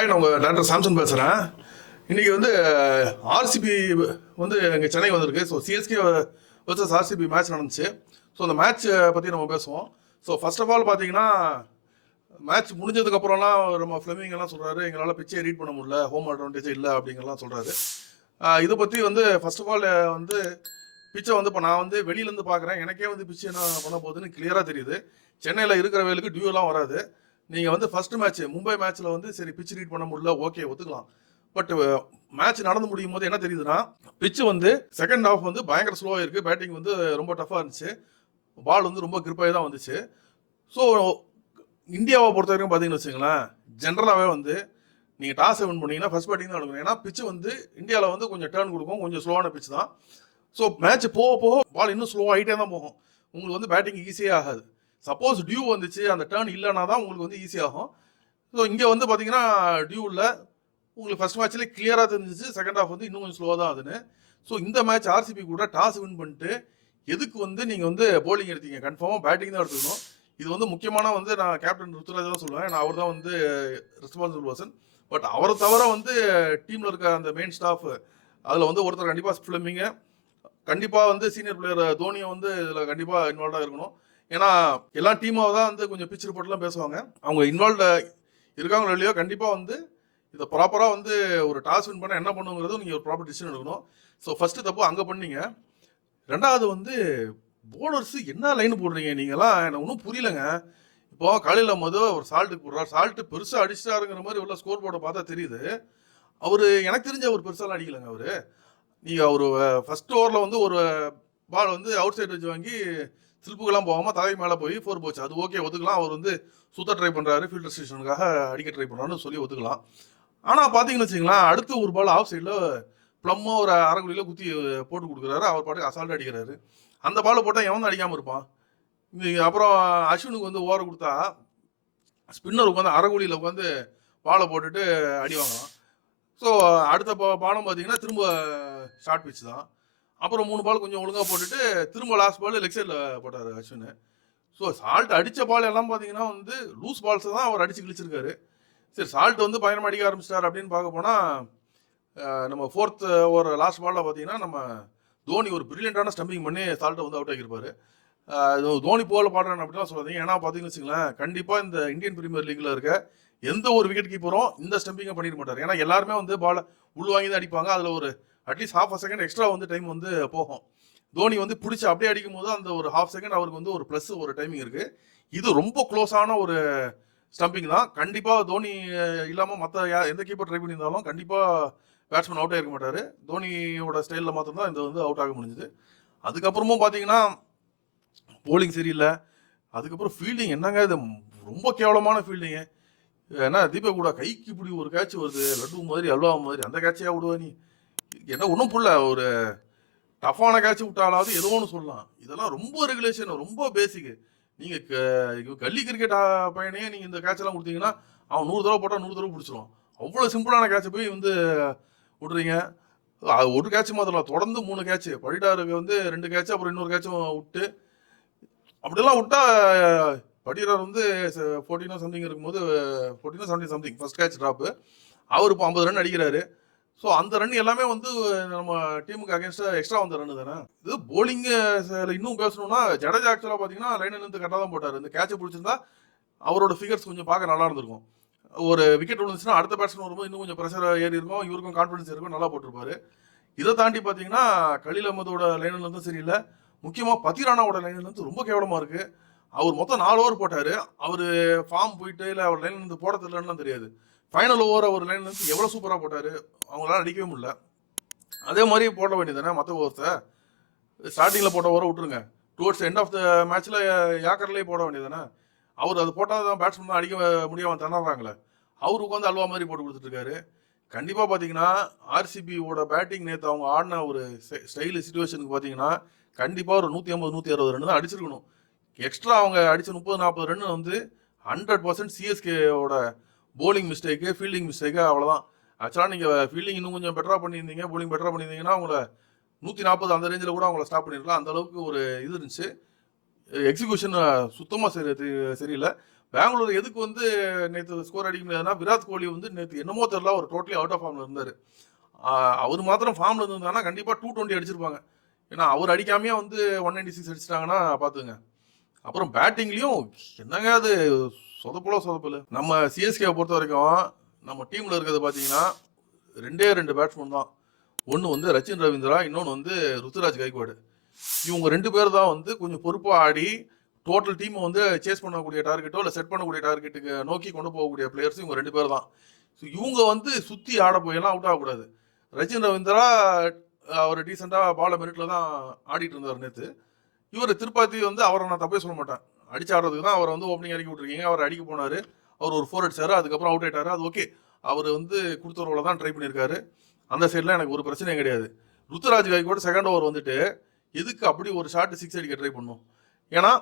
Hi, நான் உங்கள் doctor Samson பேசுகிறேன். இன்றைக்கி வந்து ஆர்சிபி வந்து இங்கே சென்னை வந்திருக்கு. So CSK versus RCB match நடந்துச்சு. ஸோ அந்த மேட்ச்சை பற்றி நம்ம பேசுவோம். ஸோ ஃபர்ஸ்ட் ஆஃப் ஆல் பார்த்தீங்கன்னா, மேட்ச் முடிஞ்சதுக்கப்புறம்லாம் நம்ம ஃப்ளெமிங் எல்லாம் சொல்கிறாரு, எங்களால் பிச்சை ரீட் பண்ண முடியல, ஹோம் அட்வான்டேஜ் இல்லை அப்படிங்கலாம் சொல்கிறாரு. இதை பற்றி வந்து ஃபர்ஸ்ட் ஆஃப் ஆல் வந்து பிச்சை வந்து இப்போ நான் வந்து வெளியிலேருந்து பார்க்குறேன், எனக்கே வந்து பிச்சை என்ன பண்ண போகுதுன்னு கிளியராக தெரியுது. சென்னையில் இருக்கிற வேலுக்கு டியூலாம் வராது. நீங்கள் வந்து ஃபர்ஸ்ட் மேட்ச் மும்பை மேட்ச்சில் வந்து சரி பிச் ரீட் பண்ண முடியல, ஓகே ஒத்துக்கலாம். பட் மேட்ச் நடந்து முடியும் போது என்ன தெரியுதுன்னா, பிச்சு வந்து செகண்ட் ஹாஃப் வந்து பயங்கர ஸ்லோவாக இருக்குது. பேட்டிங் வந்து ரொம்ப டஃப்பாக இருந்துச்சு. பால் வந்து ரொம்ப கிரிப்பாகி தான் வந்துச்சு. ஸோ இந்தியாவை பொறுத்த வரைக்கும் பார்த்தீங்கன்னு வச்சுங்களேன், ஜென்ரலாகவே வந்து நீங்கள் டாஸ் வின் பண்ணீங்கன்னா ஃபர்ஸ்ட் பேட்டிங் தான் எடுக்கணும். ஏன்னா பிச்சு வந்து இந்தியாவில் வந்து கொஞ்சம் டேர்ன் கொடுக்கும், கொஞ்சம் ஸ்லோவான பிச் தான். ஸோ மேட்ச் போக போக பால் இன்னும் ஸ்லோ ஆகிட்டே தான் போகும். உங்களுக்கு வந்து பேட்டிங் ஈஸியாக ஆகாது. சப்போஸ் டியூ வந்துச்சு, அந்த டேர்ன் இல்லைனா தான் உங்களுக்கு வந்து ஈஸியாகும். ஸோ இங்கே வந்து பார்த்தீங்கன்னா டியூ இல்லை, உங்களுக்கு ஃபர்ஸ்ட் மேட்ச்லேயே கிளியராக தெரிஞ்சிச்சு செகண்ட் ஹாஃப் வந்து இன்னும் கொஞ்சம் ஸ்லோவாக தான் ஆகுதுன்னு. ஸோ இந்த மேட்ச் ஆர்சிபி கூட டாஸ் வின் பண்ணிட்டு எதுக்கு வந்து நீங்கள் வந்து போலிங் எடுத்தீங்க? கன்ஃபார்மாக பேட்டிங் தான் எடுத்துக்கணும். இது வந்து முக்கியமான வந்து நான் கேப்டன் ருத்துராஜ் தான் சொல்லுவேன். நான் அவர் தான் வந்து ரெஸ்பான்சிபிள் பர்சன். பட் அவரை தவிர வந்து டீமில் இருக்க அந்த மெயின் ஸ்டாஃப் அதில் வந்து ஒருத்தர் கண்டிப்பாக ஃபிலிமிங்க, கண்டிப்பாக வந்து சீனியர் பிளேயர் தோனியை வந்து இதில் கண்டிப்பாக இன்வால்வாக இருக்கணும். ஏன்னா எல்லா டீமாக தான் வந்து கொஞ்சம் பிச் ரிப்போர்ட்லாம் பேசுவாங்க. அவங்க இன்வால்வ் இருக்காங்களோ இல்லையோ, கண்டிப்பாக வந்து இதை ப்ராப்பராக வந்து ஒரு டாஸ் வின் பண்ண என்ன பண்ணுங்கிறது நீங்கள் ஒரு ப்ராப்பர் டிசிஷன் எடுக்கணும். ஸோ ஃபர்ஸ்ட் தப்பு அங்கே பண்ணீங்க. ரெண்டாவது வந்து போலர்ஸ் என்ன லைன் போடுறீங்க நீங்களாம், எனக்கு ஒன்றும் புரியலைங்க. இப்போ காலையில் ஒரு சால்ட்டுக்கு போடுறாரு, சால்ட்டு பெருசாக அடிச்சிட்டாருங்கிற மாதிரி உள்ள ஸ்கோர் போர்டை பார்த்தா தெரியுது. அவர் எனக்கு தெரிஞ்ச அவர் பெருசாலாம் அடிக்கலைங்க. அவர் நீங்கள் அவர் ஃபர்ஸ்ட் ஓவரில் வந்து ஒரு பால் வந்து அவுட் சைட் வச்சு வாங்கி ஸ்லிப்புக்கெல்லாம் போகாமல் தலை மேலே போய் 4 போச்சு. அது ஓகே ஒத்துக்கலாம். அவர் வந்து சுத்த ட்ரை பண்ணுறாரு, ஃபீல்டர் ஸ்டேஷனுக்காக அடிக்க ட்ரை பண்ணுறாருன்னு சொல்லி ஒத்துக்கலாம். ஆனால் பார்த்தீங்கன்னு வச்சுங்களேன், அடுத்து ஒரு பால் ஆஃப் சைடில் ப்ளம்மாக ஒரு அரைக்குழியில் குத்தி போட்டு கொடுக்குறாரு. அவர் பாட்டுக்கு அசால்ட்டாக அடிக்கிறாரு. அந்த பால் போட்டால் எவன் அடிக்காமல் இருப்பான்? அப்புறம் அஸ்வினுக்கு வந்து ஓவர் கொடுத்தா ஸ்பின்னர் உட்காந்து அரைக்குழியில் உட்காந்து பாலை போட்டுட்டு அடி வாங்கலாம். ஸோ அடுத்த பாலம் பார்த்தீங்கன்னா திரும்ப ஷார்ட் பிச் தான். அப்புறம் 3 பால் கொஞ்சம் ஒழுங்காக போட்டுட்டு திரும்ப லாஸ்ட் பால் லெக் சைடில் போட்டார் அஸ்வின். ஸோ சால்ட் அடித்த பால் எல்லாம் பார்த்தீங்கன்னா வந்து லூஸ் பால்ஸை தான் அவர் அடித்து கிழிச்சிருக்காரு. சரி, சால்ட் வந்து பயங்கரமாக அடிக்க ஆரம்பிச்சிட்டார் அப்படின்னு பார்க்க போனால், நம்ம 4th ஓவர் லாஸ்ட் பாலில் பார்த்தீங்கன்னா நம்ம தோனி ஒரு பிரில்லியண்டான ஸ்டம்பிங் பண்ணி சால்ட்டை வந்து அவுட் ஆகியிருப்பார். தோனி போல பாடுறேன் அப்படிலாம் சொல்லாதீங்க. ஏன்னா பார்த்தீங்கன்னு வச்சுங்களேன், கண்டிப்பாக இந்த இந்தியன் பிரீமியர் லீக்கில் இருக்க எந்த ஒரு விக்கெட் கீப்பரும் இந்த ஸ்டம்பிங்கை பண்ணிட மாட்டார். ஏன்னா எல்லாருமே வந்து பாலை உள்வாங்கி தான் அடிப்பாங்க. அதில் ஒரு அட்லீஸ்ட் ½ செகண்ட் எக்ஸ்ட்ரா வந்து டைம் வந்து போகும். தோனி வந்து பிடிச்சி அப்படியே அடிக்கும் போது அந்த ஒரு ½ செகண்ட் அவருக்கு வந்து ஒரு ப்ளஸ் ஒரு டைமிங் இருக்குது. இது ரொம்ப க்ளோஸான ஒரு ஸ்டம்பிங் தான். கண்டிப்பாக தோனி இல்லாமல் மற்ற எந்த கீப்பர் ட்ரை பண்ணியிருந்தாலும் கண்டிப்பாக பேட்ஸ்மேன் அவுட் ஆகிருக்க மாட்டார். தோனியோட ஸ்டைலில் மாத்திரம் இந்த வந்து அவுட் ஆக முடிஞ்சுது. அதுக்கப்புறமும் பார்த்தீங்கன்னா போலிங் சரியில்லை. அதுக்கப்புறம் ஃபீல்டிங் என்னங்க, இது ரொம்ப கேவலமான ஃபீல்டிங்கு. ஏன்னா தீபக் கூட கைக்கு இப்படி ஒரு கேட்ச் வருது, லட்டு மாதிரி அல்வா மாதிரி, அந்த கேட்சையாக விடுவா நீ? என்ன ஒன்றும் புரியல. ஒரு டஃப்பான கேட்ச் விட்டாலாவது ஏதோ ஒன்று சொல்லலாம். இதெல்லாம் ரொம்ப ரெகுலேஷன், ரொம்ப பேசிக்கு. நீங்கள் கல்லி கிரிக்கெட் பையனையே நீங்கள் இந்த கேட்செல்லாம் கொடுத்தீங்கன்னா அவன் 100 தடவை போட்டால் 100 தடவை பிடிச்சிருவான். அவ்வளோ சிம்பிளான கேட்சை போய் வந்து விட்றீங்க. ஒரு கேட்ச் மாத்திரம் தொடர்ந்து 3 கேட்ச், படிடாருக்கு வந்து 2 கேட்ச், அப்புறம் இன்னொரு கேட்சும் விட்டு அப்படிலாம் விட்டா படிடார் வந்து 14 சம்திங் இருக்கும்போது 14 17 சம்திங் ஃபர்ஸ்ட் கேட்ச் ட்ராப்பு. அவர் இப்போ 50 ரன் அடிக்கிறாரு. ஸோ அந்த ரன் எல்லாமே வந்து நம்ம டீமுக்கு அகேன்ஸ்டாக எக்ஸ்ட்ரா வந்த ரன் தானே. இது போலிங்கு இன்னும் பேசணும்னா, ஜடேஜா ஆக்சுவலாக பார்த்தீங்கன்னா லைனிலேருந்து கரெக்டாக தான் போட்டார். இந்த கேட்சை பிடிச்சிருந்தா அவரோட ஃபிகர்ஸ் கொஞ்சம் பார்க்க நல்லா இருந்திருக்கும். ஒரு விக்கெட் விழுந்துச்சுன்னா அடுத்த பேட்ஸ்மேன் வரும்போது இன்னும் கொஞ்சம் ப்ரெஷர் ஏறி இருக்கும், இவருக்கும் கான்ஃபிடன்ஸ் இருக்கும், நல்லா போட்டிருப்பாரு. இதை தாண்டி பார்த்தீங்கன்னா கலீல் அஹ்மதோட லைனிலேருந்து சரியில்லை. முக்கியமாக பத்திரானாவோட லைனிலேருந்து ரொம்ப கேவலமாக இருக்குது. அவர் மொத்தம் 4 ஓவர் போட்டார். அவர் ஃபார்ம் போயிட்டு இல்லை அவர் லைன்லேருந்து போட தெரியலன்னு தெரியாது. ஃபைனல் ஓவர் அவர் லைன்லேருந்து எவ்வளோ சூப்பராக போட்டார். அவங்களால அடிக்கவே முடியல. அதே மாதிரி போட வேண்டியது தானே மற்ற ஓவர்ஸை. ஸ்டார்டிங்கில் போட்ட ஓவரை விட்டுருங்க, டுவர்ட்ஸ் எண்ட் ஆஃப் த மேட்ச்சில் யாக்கர்லேயே போட வேண்டியது தானே. அவர் அது போட்டால் தான் பேட்ஸ்மேன் தான் அடிக்க முடியாமல் திணறாங்களே. அவர் உட்காந்து அல்வா மாதிரி போட்டு கொடுத்துட்ருக்காரு. கண்டிப்பாக பார்த்தீங்கன்னா ஆர்சிபியோட பேட்டிங் நேற்று அவங்க ஆடின ஒரு ஸ்டைலு சிச்சுவேஷனுக்கு பார்த்தீங்கன்னா கண்டிப்பாக ஒரு 150 160 ரன் தான் அடிச்சிருக்கணும். எக்ஸ்ட்ரா அவங்க அடித்த 30 40 ரன் வந்து 100% சிஎஸ்கேவோட போலிங் மிஸ்டேக்கு, ஃபீல்டிங் மிஸ்டேக்கு, அவ்வளோதான். ஆக்சுவலாக நீங்கள் ஃபீல்டிங் இன்னும் கொஞ்சம் பெட்டராக பண்ணியிருந்தீங்க, போலிங் பெட்டராக பண்ணியிருந்தீங்கன்னா அவங்கள 140 அந்த ரேஞ்சில் கூட அவங்கள ஸ்டாப் பண்ணிடலாம். அந்த அளவுக்கு ஒரு இது இருந்துச்சு. எக்ஸிக்யூஷன் சுத்தமாக சரியில்லை. பெங்களூர் எதுக்கு வந்து நேற்று ஸ்கோர் அடிக்க முடியாதுன்னா, விராட் கோலி வந்து நேற்று என்னமோ தெரியல ஒரு டோட்டலி அவுட் ஆஃப் ஃபார்ம்ல இருந்தார். அவர் மாத்திரம் ஃபார்ம்ல இருந்திருந்தாங்கன்னா கண்டிப்பாக 220 அடிச்சிருப்பாங்க. ஏன்னா அவர் அடிக்காமையே வந்து 196 அடிச்சிட்டாங்கன்னா பார்த்துங்க. அப்புறம் பேட்டிங்லேயும் என்னங்க அது சொதப்பல. நம்ம சிஎஸ்கேவை பொறுத்த வரைக்கும் நம்ம டீமில் இருக்கிறது பார்த்தீங்கன்னா 2 பேட்ஸ்மேன் தான். ஒன்று வந்து ரச்சின் ரவீந்திரா, இன்னொன்று வந்து ருத்துராஜ் கைக்வாடு. இவங்க 2 பேர் தான் வந்து கொஞ்சம் பொறுப்பாக ஆடி டோட்டல் டீமை வந்து சேஸ் பண்ணக்கூடிய டார்கெட்டோ இல்லை செட் பண்ணக்கூடிய டார்கெட்டுக்கு நோக்கி கொண்டு போகக்கூடிய பிளேயர்ஸ் இவங்க 2 பேர் தான். ஸோ இவங்க வந்து சுற்றி ஆட போயெல்லாம் அவுட் ஆகக்கூடாது. ரச்சின் ரவீந்திரா அவர் டீசெண்டாக பால மினிட்ல தான் ஆடிட்டு இருந்தார் நேற்று. இவர் திருப்பாத்தி வந்து அவரை நான் தப்பே சொல்ல மாட்டேன். அடிச்சு ஆடுறதுக்கு தான் அவரை வந்து ஓப்பனிங் இறக்கி விட்டுருக்கீங்க. அவர் அடிக்க போனார், அவர் ஒரு 4 அடிச்சாரு, அதுக்கப்புறம் அவுட் ஆயிட்டாரு. அது ஓகே, அவர் வந்து கொடுத்த ரோல தான் ட்ரை பண்ணியிருக்காரு. அந்த சைட்லாம் எனக்கு ஒரு பிரச்சனையும் கிடையாது. ருத்துராஜ் கைக்கோட செகண்ட் ஓவர் வந்துட்டு எதுக்கு அப்படி ஒரு ஷார்ட் 6 அடிக்க ட்ரை பண்ணும்? ஏன்னா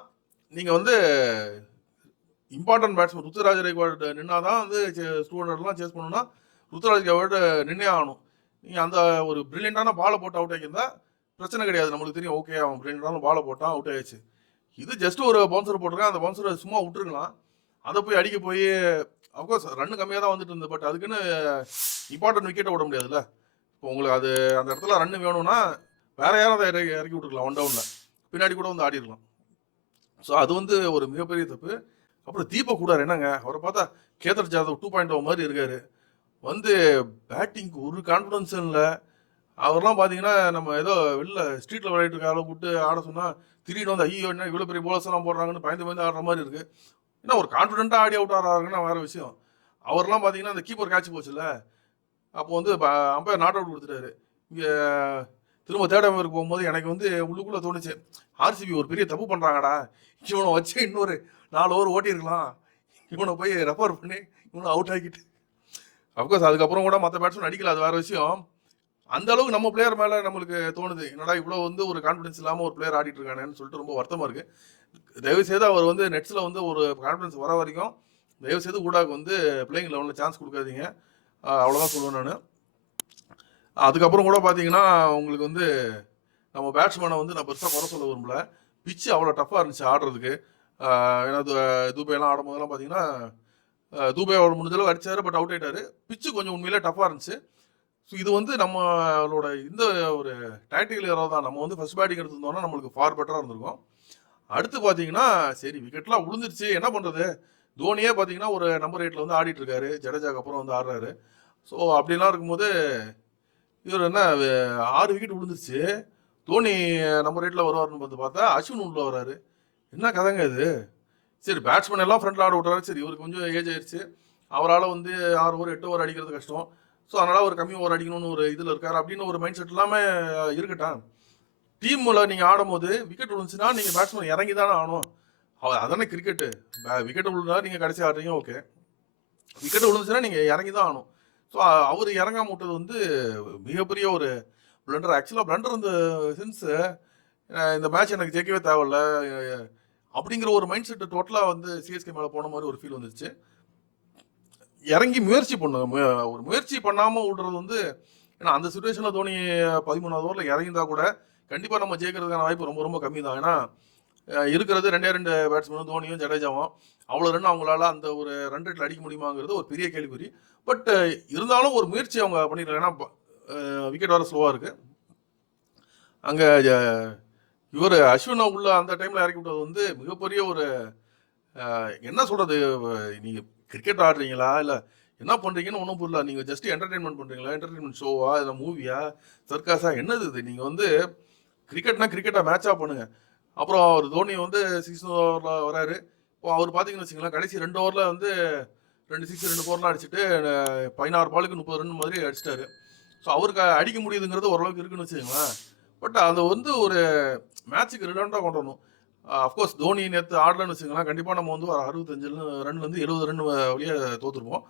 நீங்கள் வந்து இம்பார்ட்டன்ட் பேட்ஸ்மேன் ருத்துராஜ் கைக்வாட் நின்னாதான் வந்து ஸ்டூடெண்ட்லாம் சேஸ் பண்ணணும்னா ருத்துராஜ் கைக்வாட் நின்னே ஆகணும். நீங்கள் அந்த ஒரு பிரில்லியண்டான பாலை போட்டு அவுட் ஆகியிருந்தா பிரச்சனை கிடையாது, நம்மளுக்கு தெரியும். ஓகே, அவன் பிரில்லியண்டான பாலை போட்டான், அவுட் ஆயிடுச்சு. இது ஜஸ்ட் ஒரு பவுன்சர் போட்டிருக்கான், அந்த பவுன்சரை சும்மா விட்டுருக்கலாம். அதை போய் அடிக்க போய் அஃப்கோர்ஸ் ரன்னு கம்மியாக தான் வந்துட்டு இருந்தது. பட் அதுக்குன்னு இம்பார்ட்டன்ட் விக்கெட்டை விட முடியாதுல்ல. இப்போ உங்களுக்கு அது அந்த இடத்துல ரன்னு வேணும்னா வேற யாரும் அதை இறக்கி விட்டுருக்கலாம். 1 டவுனில் பின்னாடி கூட வந்து ஆடிருக்கலாம். ஸோ அது வந்து ஒரு மிகப்பெரிய தப்பு. அப்புறம் தீபக் கூடார் என்னங்க, அவரை பார்த்தா கேதர் ஜாதவ் 2.0 மாதிரி இருக்காரு. வந்து பேட்டிங்க்கு ஒரு கான்ஃபிடன்ஸும் இல்லை. அவர்லாம் பார்த்தீங்கன்னா நம்ம ஏதோ வெளில ஸ்ட்ரீட்டில் விளையாட்டு இருக்க அளவு விட்டு ஆட சொன்னால் திடீர்னு வந்து ஐயோ என்ன இவ்வளோ பெரிய போலர்ஸ் எல்லாம் போடுறாங்கன்னு பயந்து ஆடுற மாதிரி இருக்குது. ஏன்னா ஒரு கான்ஃபிடென்ட்டாக ஆடி அவுட் ஆடுறாருன்னா வேறு விஷயம். அவர்லாம் பார்த்தீங்கன்னா அந்த கீப்பர் கேட்ச் போச்சுல்ல, அப்போ வந்து அம்பையர் நாட் அவுட் கொடுத்துட்டாரு. இங்கே திரும்ப தேர்ட் ஓவருக்கு போகும்போது எனக்கு வந்து உள்ளுக்குள்ளே தோணுச்சு, ஆர்சிபி ஒரு பெரிய தப்பு பண்ணுறாங்கடா, இவனை வச்சு இன்னொரு 4 ஓவர் ஓட்டியிருக்கலாம், இவனை போய் ரெஃபர் பண்ணி இவனை அவுட் ஆக்கிட்டு. அஃப்கோர்ஸ் அதுக்கப்புறம் கூட மற்ற பேட்ஸ்மேன் அடிக்கல, அது வேறு விஷயம். அந்த அளவுக்கு நம்ம பிளேயர் மேலே நம்மளுக்கு தோணுது, என்னடா இவ்வளோ வந்து ஒரு கான்ஃபிடன்ஸ் இல்லாமல் ஒரு பிளேயர் ஆடிட்டு இருக்கானேன்னு சொல்லிட்டு ரொம்ப வருத்தமாக இருக்குது. தயவுசெய்து அவர் வந்து நெட்ஸில் வந்து ஒரு கான்ஃபிடன்ஸ் வர வரைக்கும் தயவுசெய்து ஊடாக்கு வந்து பிளேயிங் லெவலில் சான்ஸ் கொடுக்காதீங்க, அவ்வளோதான் சொல்லுவேன் நான். அதுக்கப்புறம் கூட பார்த்தீங்கன்னா உங்களுக்கு வந்து நம்ம பேட்ஸ்மேனை வந்து நான் பெருசாக குறை சொல்ல விரும்பல. பிச்சு அவ்வளோ டஃப்பாக இருந்துச்சு ஆடுறதுக்கு. ஏன்னா தூபையெல்லாம் ஆடும் போதெல்லாம் பார்த்தீங்கன்னா தூபை அவர் முடிஞ்சளவு அடித்தார், பட் அவுட் ஆகிட்டார். பிச்சு கொஞ்சம் உண்மையிலே டஃப்பாக இருந்துச்சு. ஸோ இது வந்து நம்மளோட இந்த ஒரு டாக்டிக்கல் ஏரோ தான். நம்ம வந்து ஃபர்ஸ்ட் பேட்டிங் எடுத்திருந்தோம்னா நம்மளுக்கு ஃபார் பெட்டராக இருந்திருக்கும். அடுத்து பார்த்தீங்கன்னா சரி விக்கெட்லாம் விழுந்துருச்சு, என்ன பண்ணுறது, தோனியே பார்த்தீங்கன்னா ஒரு நம்பர் 8 வந்து ஆடிட்டு இருக்காரு, ஜடேஜாக்கு அப்புறம் வந்து ஆடுறாரு. ஸோ அப்படிலாம் இருக்கும்போது இவர் என்ன 6 விக்கெட் விழுந்துருச்சு, தோனி நம்பர் 8 வருவார்னு வந்து பார்த்தா அஸ்வின் உள்ள வராரு. என்ன கதைங்க இது? சரி பேட்ஸ்மேன் எல்லாம் ஃப்ரண்ட்ல ஆட விட்றாரு. சரி இவருக்கு கொஞ்சம் ஏஜ் ஆயிடுச்சு, அவரால் வந்து 6 ஓவர் 8 ஓவர் அடிக்கிறது கஷ்டம். ஸோ அதனால் ஒரு கம்மி ஓவர் அடிக்கணும்னு ஒரு இதில் இருக்காரு அப்படின்னு ஒரு மைண்ட் செட் இல்லாமல் இருக்கட்டும். டீமில் நீங்கள் ஆடும்போது விக்கெட் விழுந்துச்சுன்னா நீங்கள் பேட்ஸ்மேன் இறங்கி தானே ஆகணும். அதானே கிரிக்கெட்டு. விக்கெட் விழுந்தா நீங்கள் கடைசி ஆடுறீங்க, ஓகே. விக்கெட் விழுந்துச்சுன்னா நீங்கள் இறங்கி தான் ஆகணும். ஸோ அவர் இறங்காம விட்டது வந்து மிகப்பெரிய ஒரு பிளண்டர். ஆக்சுவலாக பிளண்டர் இந்த சென்ஸு இந்த மேட்ச் எனக்கு ஜெயிக்கவே தேவையில்ல அப்படிங்கிற ஒரு மைண்ட் செட்டு டோட்டலாக வந்து சிஎஸ்கே மேலே போன மாதிரி ஒரு ஃபீல் வந்துருச்சு. இறங்கி முயற்சி பண்ணுங்க, ஒரு முயற்சி பண்ணாமல் விடுறது வந்து, ஏன்னா அந்த சுச்சுவேஷனில் தோனி 13வது ஓவரில் இறங்கியிருந்தா கூட கண்டிப்பாக நம்ம ஜெயிக்கிறதுக்கான வாய்ப்பு ரொம்ப ரொம்ப கம்மி தான். ஏன்னா இருக்கிறது 2 பேட்ஸ்மேனும் தோனியும் ஜடேஜாவும். அவ்வளோ ரன் அவங்களால அந்த ஒரு ரன் ரேட்டில் அடிக்க முடியுமாங்கிறது ஒரு பெரிய கேள்விக்குறி. பட் இருந்தாலும் ஒரு முயற்சி அவங்க பண்ணிடலாம். ஏன்னா விக்கெட் வர ஸ்லோவாக இருக்குது. அங்கே இவர் அஸ்வினை உள்ள அந்த டைமில் இறக்கி விட்டது வந்து மிகப்பெரிய ஒரு என்ன சொல்கிறது, நீங்கள் கிரிக்கெட் ஆடுறீங்களா இல்லை என்ன பண்ணுறீங்கன்னு ஒன்றும் புரியல. நீங்கள் ஜஸ்ட் என்டர்டெயின்மெண்ட் பண்ணுறீங்களா, என்டர்டெயின்மெண்ட் ஷோவா, இல்லை மூவியா, சர்க்காஸா, என்னது இது? நீங்கள் வந்து கிரிக்கெட்னா கிரிக்கெட்டை மேட்சாக பண்ணுங்கள். அப்புறம் அவர் தோனி வந்து 6 ஓவரில் வராரு. இப்போ அவர் பார்த்தீங்கன்னு வச்சுங்களேன், கடைசி 2 ஓவரில் வந்து 2 6 2 4 அடிச்சுட்டு 16 பாலுக்கு 30 ரன் மாதிரி அடிச்சிட்டாரு. ஸோ அவருக்கு அடிக்க முடியுதுங்கிறது ஓரளவுக்கு இருக்குன்னு வச்சுக்கோங்களேன். பட் அதை வந்து ஒரு மேட்சுக்கு ரிலவெண்ட்டாக கொண்டு வரணும். அஃப்கோர்ஸ் தோனி நேற்று ஆடலன்னு வச்சுக்கலாம், கண்டிப்பாக நம்ம வந்து ஒரு 65 ரன்லேருந்து 70 ரன் வழியாக தோற்றுருப்போம்.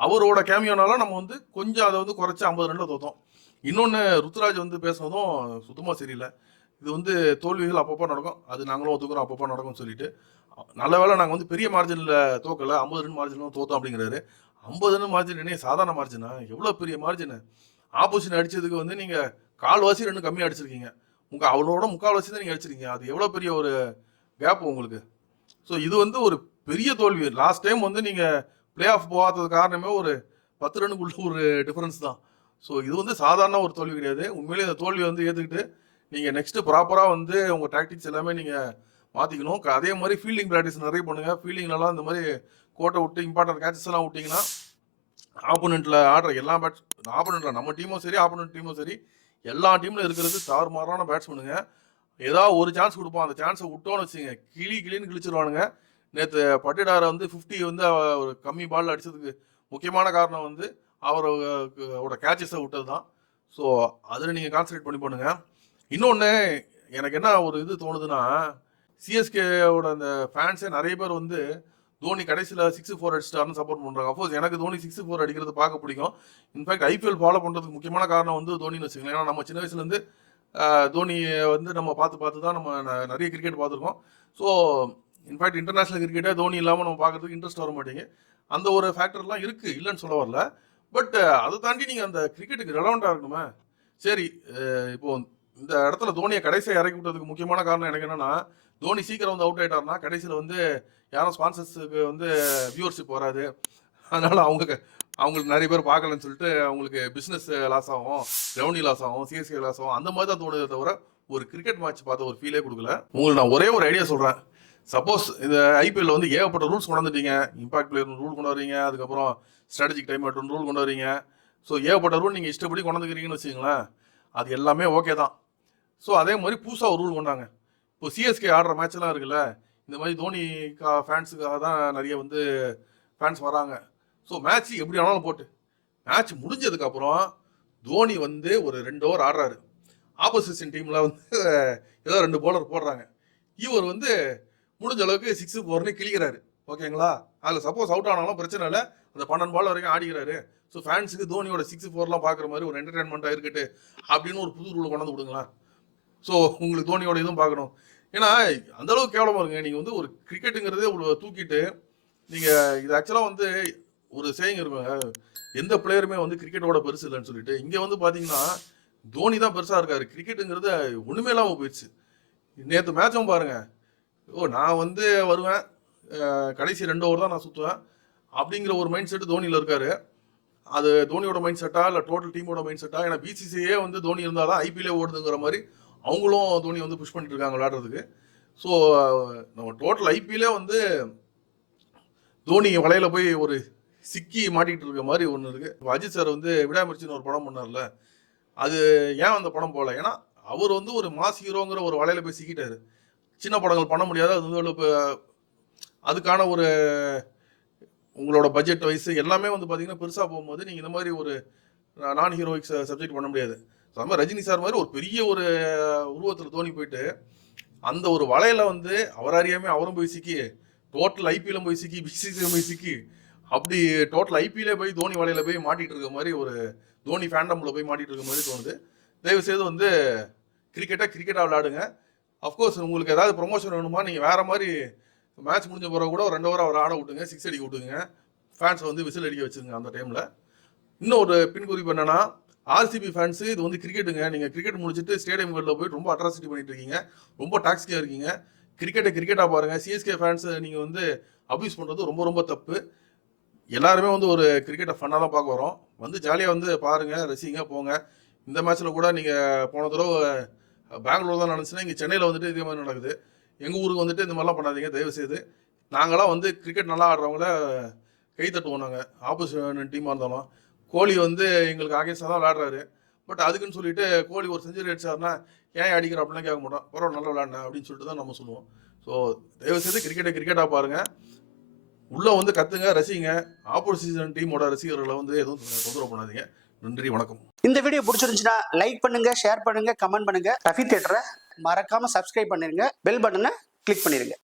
அவரோட கேமியோனால நம்ம வந்து கொஞ்சம் அதை வந்து குறைச்சி 50 ரன்னில் தோற்றோம். இன்னொன்று ருத்துராஜ் வந்து பேசுனதும் சுத்தமாக சரியில்லை. இது வந்து தோல்விகள் அப்பப்போ நடக்கும், அது நாங்களும் ஒத்துக்கிறோம், அப்பப்போ நடக்கும்னு சொல்லிட்டு. நல்ல வேலை நாங்கள் வந்து பெரிய மார்ஜினில் தோக்கலை, 50 ரன் மார்ஜினும் தோத்தோம் அப்படிங்கிறாரு. 50 ரன் மார்ஜின் என்ன சாதாரண மார்ஜினா? எவ்வளோ பெரிய மார்ஜின். ஆப்போசிட் அடித்ததுக்கு வந்து நீங்கள் கால்வாசி 2 கம்மியாக அடிச்சிருக்கீங்க, அவளோட முக்கால்வாசி தான் நீங்கள் அடிச்சிருக்கீங்க. அது எவ்வளோ பெரிய ஒரு கேப் உங்களுக்கு. ஸோ இது வந்து ஒரு பெரிய தோல்வி. லாஸ்ட் டைம் வந்து நீங்க பிளே ஆஃப் போகாதது காரணமே ஒரு 10 ரன்னுக்குள்ள ஒரு டிஃபரன்ஸ் தான். ஸோ இது வந்து சாதாரண ஒரு தோல்வி கிடையாது. உண்மையிலேயே இந்த தோல்வியை வந்து ஏற்றுக்கிட்டு நீங்கள் நெக்ஸ்ட் ப்ராப்பராக வந்து உங்கள் டாக்டிக்ஸ் எல்லாமே நீங்கள் மாற்றிக்கணும். அதே மாதிரி ஃபீல்டிங் ப்ராக்டிஸ் நிறைய பண்ணுங்கள். ஃபீல்டிங்லலாம் இந்த மாதிரி கோட்டை விட்டு இம்பார்ட்டன்ட் கேச்சஸ் எல்லாம் விட்டிங்கன்னா ஆப்போனண்ட்டில் ஆடுற எல்லா ஆப்போனண்ட்டில் நம்ம டீமும் சரி ஆப்போனண்ட் டீமும் சரி எல்லா டீமில் இருக்கிறது தாறுமாறான பேட்ஸ்மேனுங்க. ஏதாவது ஒரு சான்ஸ் கொடுப்போம், அந்த சான்ஸை விட்டோன்னு வச்சுங்க கிளின்னு கிழிச்சிருவானுங்க. நேற்று பட்டிடாரை வந்து 50 வந்து ஒரு கம்மி பால் அடித்ததுக்கு முக்கியமான காரணம் வந்து அவரோட கேச்சஸை விட்டது தான். ஸோ அதில் நீங்கள் கான்சன்ட்ரேட் பண்ணி பண்ணுங்க. இன்னொன்று எனக்கு என்ன ஒரு இது தோணுதுன்னா, சிஎஸ்கேவோட அந்த ஃபேன்ஸே நிறைய பேர் வந்து தோனி கடைசியில் 6-4 அடிச்சிட்டாருன்னு சப்போர்ட் பண்ணுறாங்க. அஃப்கோர்ஸ் எனக்கு தோனி 6-4 அடிக்கிறது பார்க்க பிடிக்கும். இன்ஃபேக்ட் ஐபிஎல் ஃபாலோ பண்ணுறதுக்கு முக்கியமான காரணம் வந்து தோனின்னு வச்சுக்கலாம். ஏன்னா நம்ம சின்ன வயசுலேருந்து தோனியை வந்து நம்ம பார்த்து தான் நம்ம நிறைய கிரிக்கெட் பார்த்துருக்கோம். ஸோ இன்ஃபேக்ட் இன்டர்நேஷ்னல் கிரிக்கெட்டே தோனி இல்லாமல் நம்ம பார்க்குறதுக்கு இன்ட்ரெஸ்ட் வர மாட்டேங்க. அந்த ஒரு ஃபேக்டர்லாம் இருக்குது, இல்லைன்னு சொல்ல வரல. பட் அதை தாண்டி நீங்கள் அந்த கிரிக்கெட்டுக்கு ரெலவெண்ட்டாக இருக்கணுமே. சரி, இப்போது இந்த இடத்துல தோனியை கடைசியாக இறக்கி விட்டதுக்கு முக்கியமான காரணம் எனக்கு என்னென்னா, தோனி சீக்கிரம் வந்து அவுட் ஆகிட்டார்னா கடைசியில் வந்து யாரும் ஸ்பான்சர்ஸுக்கு வந்து வியூவர்ஷிப் வராது. அதனால் அவங்களுக்கு நிறைய பேர் பார்க்கலன்னு சொல்லிட்டு அவங்களுக்கு பிஸ்னஸ் லாஸ் ஆகும், ரெவன்யூ லாஸ் ஆகும், சிஎஸ்கே லாஸ் ஆகும். அந்த மாதிரி தான் தோணுதே தவிர ஒரு கிரிக்கெட் மேட்ச் பார்த்த ஒரு ஃபீலே கொடுக்கல. உங்களுக்கு நான் ஒரே ஒரு ஐடியா சொல்கிறேன். சப்போஸ் இந்த ஐபிஎல்ல வந்து ஏகப்பட்ட ரூல்ஸ் கொண்டு வந்துட்டீங்க. இம்பாக்ட் பிளேயர் ரூல் கொண்டு வரீங்க, அதுக்கப்புறம் ஸ்ட்ராட்டஜிக் டைம் அவுட் ரூல் கொண்டு வரீங்க. ஸோ ஏகப்பட்ட ரூல் நீங்கள் இஷ்டப்படி கொண்டு வந்துக்கிறீங்கன்னு வச்சுங்களேன், அது எல்லாமே ஓகே தான். ஸோ அதே மாதிரி புதுசாக ஒரு ரூல் கொண்டாங்க. இப்போ சிஎஸ்கே ஆடுற மேட்ச்லாம் இருக்குல்ல, இந்த மாதிரி தோனி ஃபேன்ஸுக்காக தான் நிறைய வந்து ஃபேன்ஸ் வராங்க. ஸோ மேட்ச் எப்படி ஆனாலும் போட்டு மேட்ச் முடிஞ்சதுக்கப்புறம் தோனி வந்து ஒரு 2 ஓவர் ஆடுறாரு. ஆப்போசிஷன் டீமில் வந்து ஏதோ 2 பவுலர் போடுறாங்க. இவர் வந்து முடிஞ்ச அளவுக்கு 6-4ன்னு கிளிக்கிறாரு. ஓகேங்களா? அதில் சப்போஸ் அவுட் ஆனாலும் பிரச்சனை இல்லை, அந்த 12 பால் வரைக்கும் ஆடிக்கிறாரு. ஸோ ஃபேன்ஸுக்கு தோனியோட 6-4லாம் பார்க்குற மாதிரி ஒரு என்டர்டைன்மெண்ட்டாக இருக்கட்டு அப்படின்னு ஒரு புது ரூலை கொண்டு வந்து விடுங்களேன். ஸோ உங்களுக்கு தோனியோட இதுவும் பார்க்கணும். ஏன்னா அந்தளவுக்கு கேவலமாக இருங்க. நீங்கள் வந்து ஒரு கிரிக்கெட்டுங்கிறதே தூக்கிட்டு நீங்கள் இது ஆக்சுவலாக வந்து ஒரு சேயிங் இருக்குங்க, எந்த பிளேயருமே வந்து கிரிக்கெட்டோட பெருசு இல்லைன்னு சொல்லிட்டு. இங்கே வந்து பார்த்தீங்கன்னா தோனி தான் பெருசாக இருக்காரு. கிரிக்கெட்டுங்கிறது ஒன்றுமே இல்லாமல் போயிடுச்சு. நேற்று மேட்சும் பாருங்கள், நான் வந்து வருவேன், கடைசி 2 ஓவர் தான் நான் சுற்றுவேன் அப்படிங்கிற ஒரு மைண்ட் செட்டு தோனியில் இருக்காரு. அது தோனியோட மைண்ட் செட்டா இல்லை டோட்டல் டீமோட மைண்ட் செட்டா? ஏன்னா பிசிசியே வந்து தோனி இருந்தால் தான் ஐபிஎல்லே ஓடுதுங்கிற மாதிரி அவங்களும் தோனி வந்து புஷ் பண்ணிட்டு இருக்காங்க விளையாடுறதுக்கு. ஸோ நம்ம டோட்டல் ஐபிஎல்லே வந்து தோனி வலையில் போய் ஒரு சிக்கி மாட்டிக்கிட்டு இருக்க மாதிரி ஒன்று இருக்குது. இப்போ அஜித் சார் வந்து விடாமுயற்சின்னு ஒரு படம் பண்ணார்ல, அது ஏன் அந்த படம் போகல? ஏன்னா அவர் வந்து ஒரு மாஸ் ஹீரோங்கிற ஒரு வலையில் போய் சிக்கிட்டாரு. சின்ன படங்கள் பண்ண முடியாது. அது வந்து இப்போ அதுக்கான ஒரு உங்களோட பட்ஜெட் வைஸ் எல்லாமே வந்து பார்த்தீங்கன்னா பெருசாக போகும்போது நீங்கள் இந்த மாதிரி ஒரு நான் ஹீரோயிக் சப்ஜெக்ட் பண்ண முடியாது. ஸோ அது மாதிரி ரஜினி சார் மாதிரி ஒரு பெரிய ஒரு உருவத்தில் தோனி போயிட்டு அந்த ஒரு வலையில் வந்து அவர் அறியாமல் அவரும் போய் சிக்கி, டோட்டல் ஐபிஎல்லும் போய் சிக்கி, பிசிசியும் போய் சிக்கி, அப்படி டோட்டல் ஐபிஎல்லே போய் தோனி வலையில் போய் மாட்டிகிட்டு இருக்க மாதிரி ஒரு தோனி ஃபேண்டமில் போய் மாட்டிகிட்டு இருக்க மாதிரி தோணுது. தயவுசெய்து வந்து கிரிக்கெட்டாக விளையாடுங்க. அஃப்கோர்ஸ் உங்களுக்கு ஏதாவது ப்ரொமோஷன் வேணுமா, நீங்கள் வேறு மாதிரி மேட்ச் முடிஞ்ச பிறகு கூட ஒரு 2 ஓவர் அவர் ஆட விட்டுங்க, 6 அடிக்க விட்டுங்க, ஃபேன்ஸை வந்து விசில் அடிக்க வச்சுருங்க அந்த டைமில். இன்னும் ஒரு பின்குறிப்பு என்னென்னா, ஆர்சிபி ஃபேன்ஸு இது வந்து கிரிக்கெட்டுங்க. நீங்கள் கிரிக்கெட் முடிச்சுட்டு ஸ்டேடியம்களில் போய் ரொம்ப அட்ராசிட்டி பண்ணிட்டு இருக்கீங்க, ரொம்ப டாக்ஸிக்காக இருக்கீங்க. கிரிக்கெட்டாக பாருங்கள். சிஎஸ்கே ஃபேன்ஸை நீங்கள் வந்து அப்யூஸ் பண்ணுறது ரொம்ப ரொம்ப தப்பு. எல்லாருமே வந்து ஒரு கிரிக்கெட்டை ஃபன்னாக தான் பார்க்க வரோம். வந்து ஜாலியாக வந்து பாருங்கள், ரசிங்க, போங்க. இந்த மேட்ச்சில் கூட நீங்கள் போன தடவை பெங்களூர் தான் நடந்துச்சுன்னா இங்கே சென்னையில் வந்துட்டு இதே மாதிரி நடக்குது. எங்கள் ஊருக்கு வந்துட்டு இந்த மாதிரிலாம் பண்ணாதீங்க தயவுசெய்து. நாங்களாம் வந்து கிரிக்கெட் நல்லா ஆடுறவங்கள கை தட்டுவோம். நாங்கள் ஆப்போசிட் டீமாக இருந்தாலும் கோலி வந்து எங்களுக்கு ஆகேஷாக தான் விளையாடுறாரு. பட் அதுக்குன்னு சொல்லிட்டு கோலி ஒரு செஞ்சுரி அடிச்சாருன்னா ஏன் அடிக்கிற அப்படிலாம் கேட்க மாட்டோம். பரவாயில்ல நல்லா விளையாடினேன் அப்படின்னு சொல்லிட்டு தான் நம்ம சொல்லுவோம். ஸோ தயவுசெய்து கிரிக்கெட்டாக பாருங்கள், உள்ளே வந்து கற்றுங்க, ரசிங்க. ஆப்போசிஷன் டீமோட ரசிகர்களை வந்து எதுவும் தொந்தரவு பண்ணாதீங்க. நன்றி, வணக்கம். இந்த வீடியோ பிடிச்சிருந்துச்சுன்னா லைக் பண்ணுங்க, ஷேர் பண்ணுங்க, கமெண்ட் பண்ணுங்க. ரஃபி தியேட்டரை மறக்காம சப்ஸ்கிரைப் பண்ணிருங்க, பெல் பட்டனை கிளிக் பண்ணிருங்க.